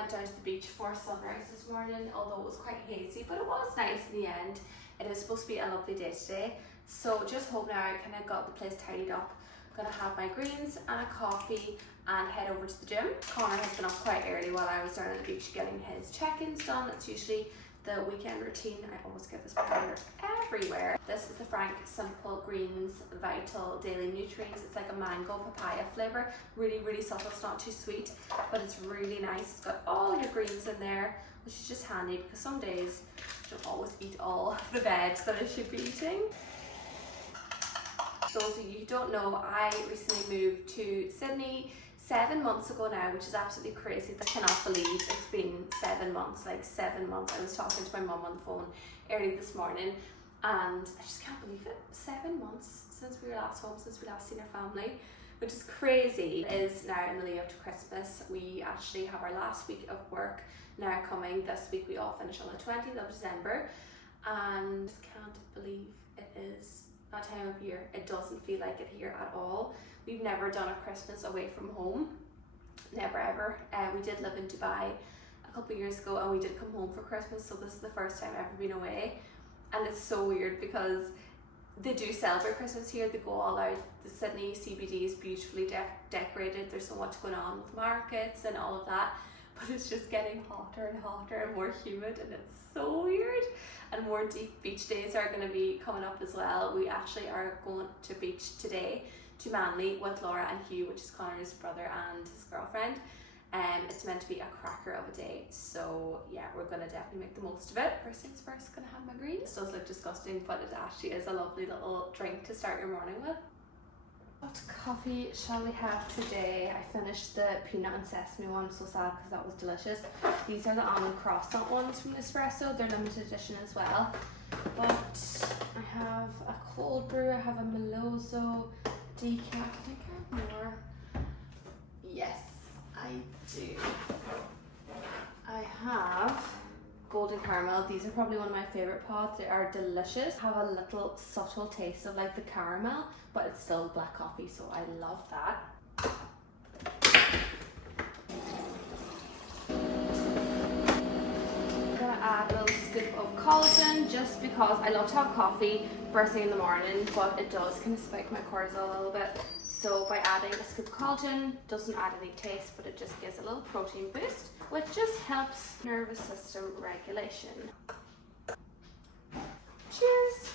went down to the beach for sunrise this morning, although it was quite hazy, but it was nice in the end. It is supposed to be a lovely day today, so just hope now I kind of got the place tidied up. I'm gonna have my greens and a coffee and head over to the gym. Connor has been up quite early while I was down on the beach getting his check-ins done. It's usually the weekend routine. I always get this powder everywhere. This is the Frank Simple Greens Vital Daily Nutrients. It's like a mango papaya flavor. Really subtle. It's not too sweet, but it's really nice. It's got all your greens in there, which is just handy because some days I don't always eat all the veg that I should be eating. Those of you who don't know, I recently moved to Sydney 7 months ago now, which is absolutely crazy. I cannot believe it's been 7 months, like 7 months. I was talking to my mum on the phone early this morning and I just can't believe it. 7 months since we were last home, since we last seen our family, which is crazy. It is now in the lead up to Christmas. We actually have our last week of work now coming. This week we all finish on the 20th of December and I can't believe it is that time of year. It doesn't feel like it here at all. We've never done a Christmas away from home, never ever. We did live in Dubai a couple of years ago and we did come home for Christmas, so this is the first time I've ever been away. And it's so weird because they do celebrate Christmas here. They go all out. The Sydney CBD is beautifully decorated. There's so much going on with markets and all of that, but it's just getting hotter and hotter and more humid and it's so weird. And more deep beach days are going to be coming up as well. We actually are going to beach today, to Manly, with Laura and Hugh, which is Connor's brother and his girlfriend. It's meant to be a cracker of a day, so yeah, we're going to definitely make the most of it. First things first, going to have my greens. It does look disgusting, but it actually is a lovely little drink to start your morning with. What coffee shall we have today? I finished the peanut and sesame one. I'm so sad because that was delicious. These are the almond croissant ones from Nespresso. They're limited edition as well. But I have a cold brew, I have a Milozzo decaf. I think I have more. Yes, I do. I have golden caramel. These are probably one of my favorite pods. They are delicious. Have a little subtle taste of like the caramel, but it's still black coffee, so I love that. I'm gonna add a little scoop of collagen just because I love to have coffee first thing in the morning, but it does kind of spike my cortisol a little bit. So by adding a scoop of collagen, doesn't add any taste, but it just gives a little protein boost, which just helps nervous system regulation. Cheers!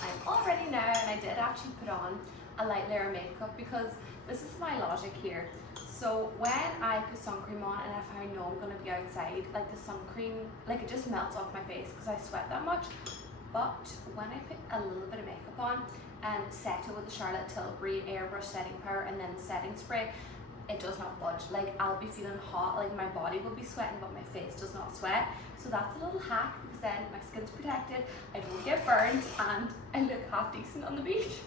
I'm all ready now, and I did actually put on a light layer of makeup because this is my logic here. So when I put sun cream on and if I know I'm going to be outside, like the sun cream, like it just melts off my face because I sweat that much. But when I put a little bit of makeup on and set it with the Charlotte Tilbury airbrush setting powder and then the setting spray, it does not budge. Like I'll be feeling hot, like my body will be sweating, but my face does not sweat. So that's a little hack because then my skin's protected, I don't get burned, and I look half decent on the beach.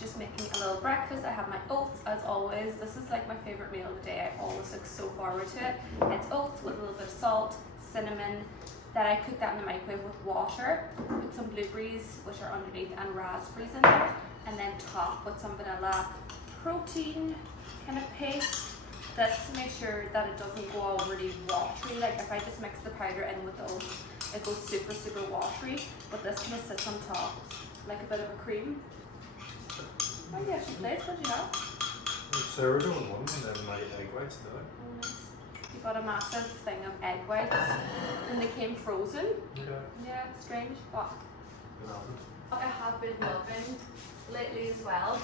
Just making a little breakfast. I have my oats as always. This is like my favorite meal of the day. I always look so forward to it. It's oats with a little bit of salt, cinnamon. Then I cook that in the microwave with water. Put some blueberries, which are underneath, and raspberries in there, and then top with some vanilla protein kind of paste. This to make sure that it doesn't go all really watery. Like if I just mix the powder in with the oats, it goes super watery. But this kind of sits on top like a bit of a cream. Oh yeah, she plays, what do you know? Sourdough in one and then my egg whites in the other. Oh, nice. You got a massive thing of egg whites and they came frozen. Yeah, strange. What? I have been loving lately as well,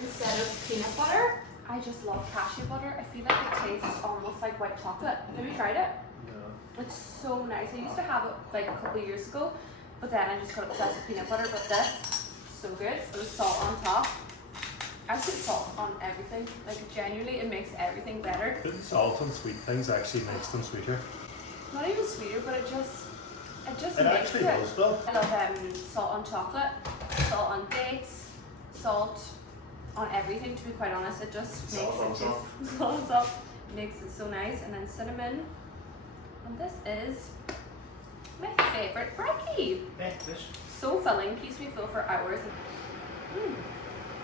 instead of peanut butter, I just love cashew butter. I feel like it tastes almost like white chocolate. Have you tried it? Yeah. It's so nice. I used to have it like a couple of years ago, but then I just got obsessed with peanut butter. But this, so good. There's salt on top. I put salt on everything. Like genuinely, it makes everything better. Putting salt on sweet things actually makes them sweeter. Not even sweeter, but it just It makes actually it. does though. I love salt on chocolate, salt on dates, salt on everything. To be quite honest, it just Salt on makes it top. just salt up, makes it so nice. And then cinnamon. And this is my favorite. Brekkie. So filling, keeps me full for hours.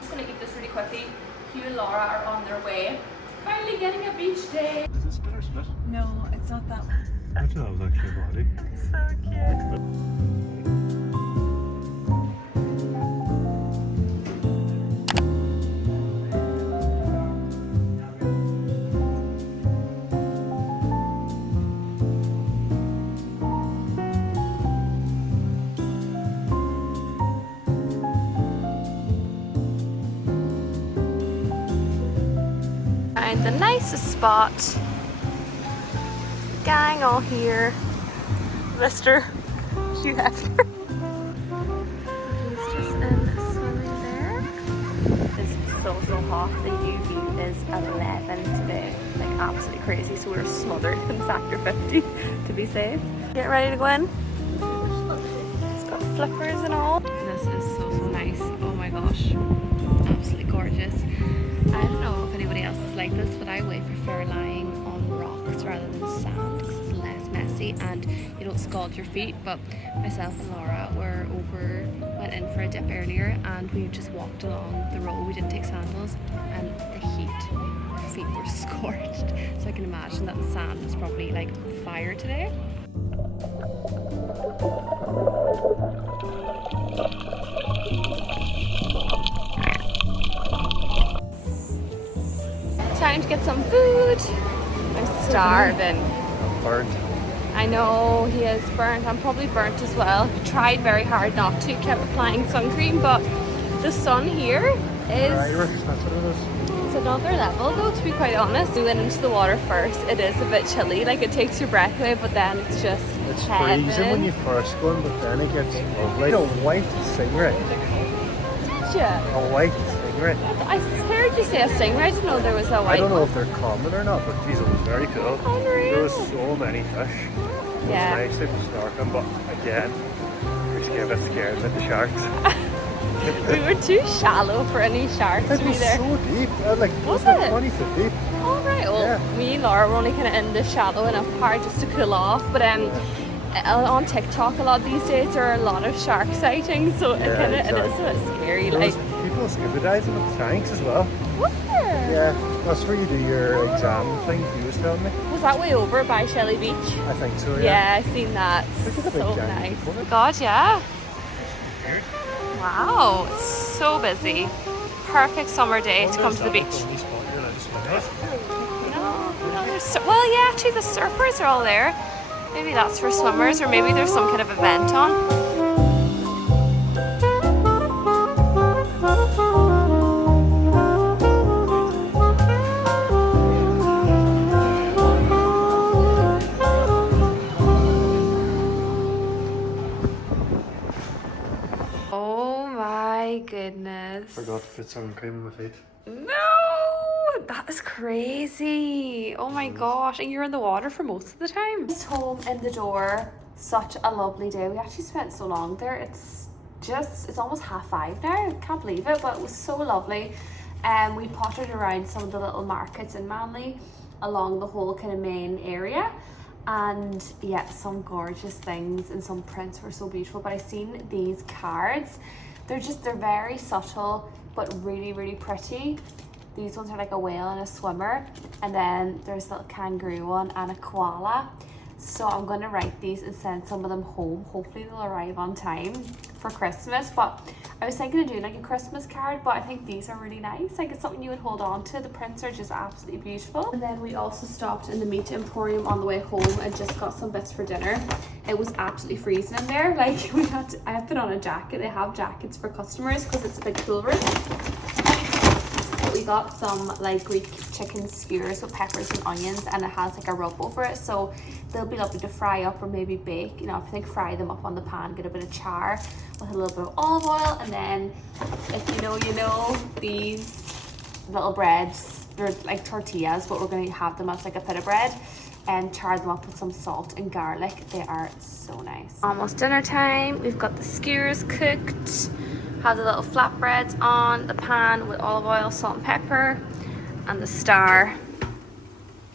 just gonna eat this really quickly. Hugh and Laura are on their way. Finally getting a beach day. Is it split or split? No, it's not that one. I thought that was actually a body. So cute. Find the nicest spot. Gang all here. Mr. Hugh Hefner. He's just in swimming there. It's so hot. The UV is 11 today. Like absolutely crazy. So we're smothered in factor 50 to be safe. Get ready to go in. It's got flippers and all. This is so nice. Oh my gosh. Absolutely gorgeous. I don't know if anybody else is like this, but I way prefer lying on rocks rather than sand because it's less messy and you don't scald your feet. But myself and Laura went in for a dip earlier and we just walked along the road. We didn't take sandals and the heat, our feet were scorched. So I can imagine that the sand was probably like fire today. Time to get some food. I'm starving. I'm burnt. I know he is burnt. I'm probably burnt as well. Tried very hard not to. Kept applying sun cream, but the sun here is Irish, that's what it is. it's another level though, to be quite honest. We went into the water first. It is a bit chilly, like it takes your breath away, but then it's just It's heaven. freezing when you first go in, but then it gets lovely. A white cigarette. Yeah. A white cigarette. I heard you say a stingray. I didn't know there was a white I don't know one. if they're common or not, but geez, it was very cool. Unreal. There was so many fish. It Yeah. was nice, it was snorkeling, but again, we just get a bit scared with the sharks. We were too shallow for any sharks It to be was there. so deep, Was like it? 20 foot deep. All right. Well, Yeah. me and Laura were only kind of in the shallow enough part just to cool off. But on TikTok a lot these days there are a lot of shark sightings, so it Yeah, kind of it is a exactly. bit scary. There Like, was people scuba diving with tanks as well. was there? Yeah, that's where you do your exam thing, you was telling me. Was that way over by Shelley Beach? I think so, Yeah, I seen that. Look at the big So giant nice. one. God, yeah. Wow, it's so busy. Perfect summer day to come to the beach. No, well, yeah, actually the surfers are all there. Maybe that's for swimmers, or maybe there's some kind of event on. Oh my goodness. Forgot to put some cream on my feet. No, that is crazy. Oh my gosh, and you're in the water for most of the time. Just home in the door. Such a lovely day. We actually spent so long there. It's almost 5:30 now. I can't believe it, but it was so lovely. We pottered around some of the little markets in Manly along the whole kind of main area. And yeah, some gorgeous things and some prints were so beautiful. But I seen these cards. They're very subtle, but really, really pretty. These ones are like a whale and a swimmer. And then there's a little kangaroo one and a koala. So I'm going to write these and send some of them home. Hopefully they'll arrive on time for Christmas. But I was thinking of doing like a Christmas card, but I think these are really nice. Like it's something you would hold on to. The prints are just absolutely beautiful. And then we also stopped in the meat emporium on the way home and just got some bits for dinner. It was absolutely freezing in there. Like I have put on a jacket. They have jackets for customers because it's a big pool room. But we got some like Greek chicken skewers with peppers and onions, and it has like a rub over it, so they'll be lovely to fry up or maybe bake. You know, I think fry them up on the pan, get a bit of char with a little bit of olive oil, and then if you know these little breads, they're like tortillas, but we're going to have them as like a pita bread and char them up with some salt and garlic. They are so nice. Almost dinner time. We've got the skewers cooked. Have the little flatbreads on the pan with olive oil, salt and pepper, and the star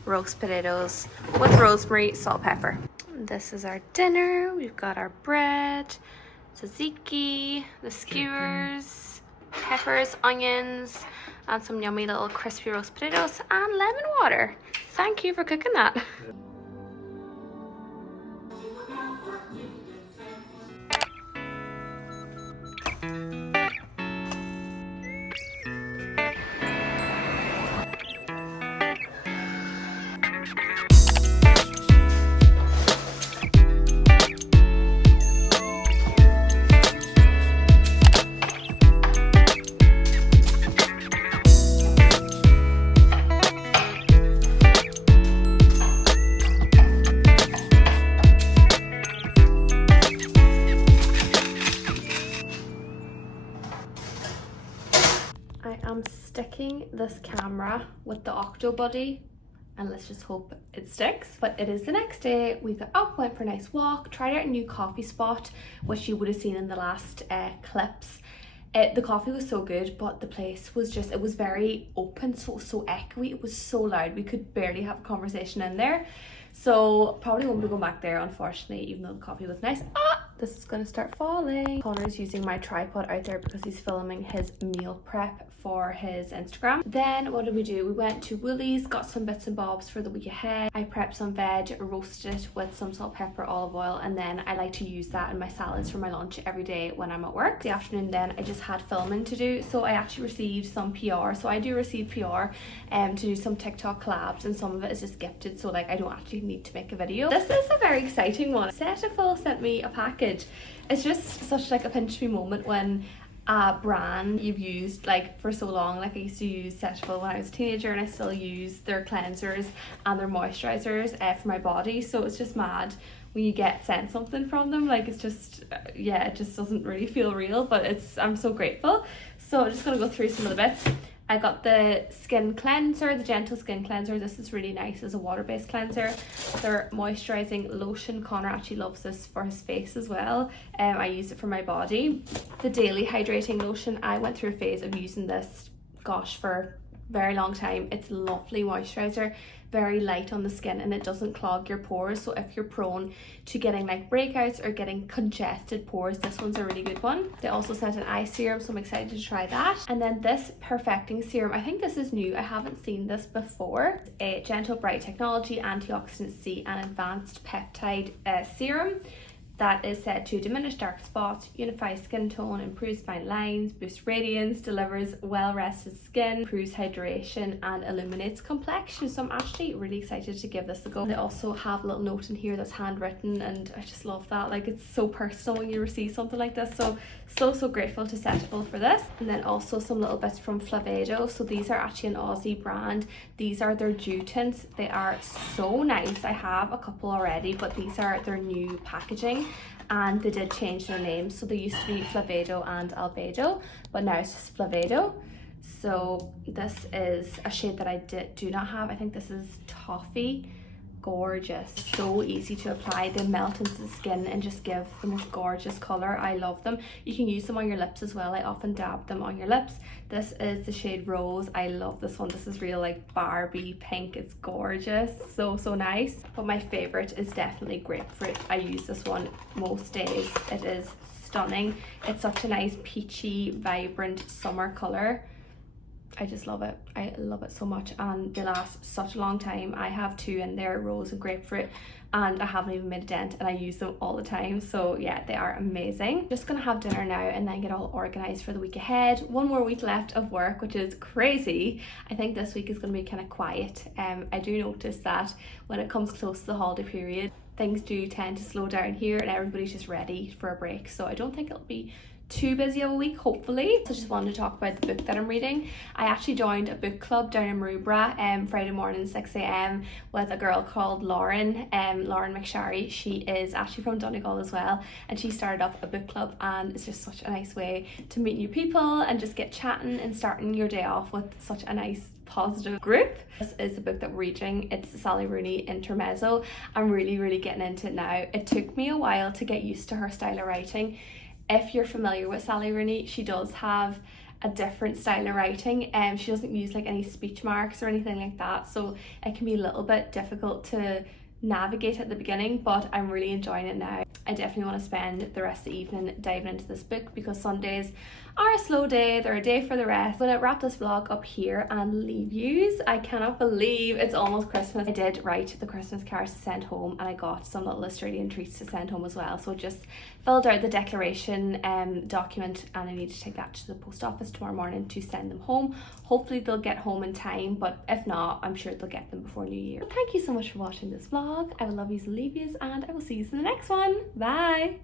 roast potatoes with rosemary, salt, pepper. This is our dinner. We've got our bread, tzatziki, the skewers, peppers, onions, and some yummy little crispy roast potatoes and lemon water. Thank you for cooking that. I am sticking this camera with the Octobuddy and let's just hope it sticks. But it is the next day. We got up, went for a nice walk, tried out a new coffee spot, which you would have seen in the last clips. The coffee was so good, but the place was just, it was very open, so echoey. It was so loud, we could barely have a conversation in there. So probably won't be going back there, unfortunately, even though the coffee was nice. This is gonna start falling. Connor's using my tripod out there because he's filming his meal prep for his Instagram. Then what did we do? We went to Woolies, got some bits and bobs for the week ahead. I prepped some veg, roasted it with some salt, pepper, olive oil, and then I like to use that in my salads for my lunch every day when I'm at work. The afternoon then I just had filming to do, so I actually received some PR. So I do receive PR to do some TikTok collabs, and some of it is just gifted, so like I don't actually need to make a video. This is a very exciting one. Cetaphil sent me a package. It's just such like a pinch me moment when a brand you've used like for so long, like I used to use Cetaphil when I was a teenager, and I still use their cleansers and their moisturizers for my body. So it's just mad when you get sent something from them. Like it's just yeah, it just doesn't really feel real, but I'm so grateful. So I'm just gonna go through some of the bits. I got the skin cleanser, the gentle skin cleanser. This is really nice as a water-based cleanser. Their moisturizing lotion. Connor actually loves this for his face as well. I use it for my body. The daily hydrating lotion. I went through a phase of using this, gosh, for a very long time. It's lovely moisturizer, very light on the skin, and it doesn't clog your pores. So if you're prone to getting like breakouts or getting congested pores, this one's a really good one. They also sent an eye serum, so I'm excited to try that. And then this perfecting serum, I think this is new, I haven't seen this before. It's a gentle bright technology antioxidant C and advanced peptide serum that is said to diminish dark spots, unify skin tone, improves fine lines, boosts radiance, delivers well-rested skin, improves hydration, and illuminates complexion. So I'm actually really excited to give this a go. They also have a little note in here that's handwritten, and I just love that. Like it's so personal when you receive something like this. So grateful to Cetaphil for this. And then also some little bits from Flavado. So these are actually an Aussie brand. These are their dew tints. They are so nice. I have a couple already, but these are their new packaging, and they did change their names. So they used to be Flavado and Albedo, but now it's just Flavado. So this is a shade that I do not have. I think this is Toffee. Gorgeous, so easy to apply. They melt into the skin and just give the most gorgeous color. I love them. You can use them on your lips as well. I often dab them on your lips. This is the shade Rose. I love this one. This is real like Barbie pink. It's gorgeous, so nice. But my favorite is definitely Grapefruit. I use this one most days. It is stunning. It's such a nice peachy vibrant summer color. I just love it. I love it so much, and they last such a long time. I have two in there, Rose and Grapefruit, and I haven't even made a dent, and I use them all the time. So yeah, they are amazing. Just gonna have dinner now and then get all organized for the week ahead. One more week left of work, which is crazy. I think this week is gonna be kind of quiet. I do notice that when it comes close to the holiday period, things do tend to slow down here and everybody's just ready for a break. So I don't think it'll be too busy of a week, hopefully. So I just wanted to talk about the book that I'm reading. I actually joined a book club down in Marubra Friday morning 6 a.m. with a girl called Lauren McSharry. She is actually from Donegal as well, and she started up a book club, and it's just such a nice way to meet new people and just get chatting and starting your day off with such a nice positive group. This is the book that we're reading. It's Sally Rooney, Intermezzo. I'm really getting into it now. It took me a while to get used to her style of writing. If you're familiar with Sally Rooney, she does have a different style of writing, and she doesn't use like any speech marks or anything like that, so it can be a little bit difficult to navigate at the beginning, but I'm really enjoying it now. I definitely want to spend the rest of the evening diving into this book because Sundays are a slow day, they're a day for the rest. I'm gonna wrap this vlog up here and leave yous. I cannot believe it's almost Christmas. I did write the Christmas cards to send home, and I got some little Australian treats to send home as well. So just filled out the declaration document, and I need to take that to the post office tomorrow morning to send them home. Hopefully they'll get home in time, but if not, I'm sure they'll get them before New Year. Thank you so much for watching this vlog. I will love yous and leave yous, and I will see you in the next one. Bye.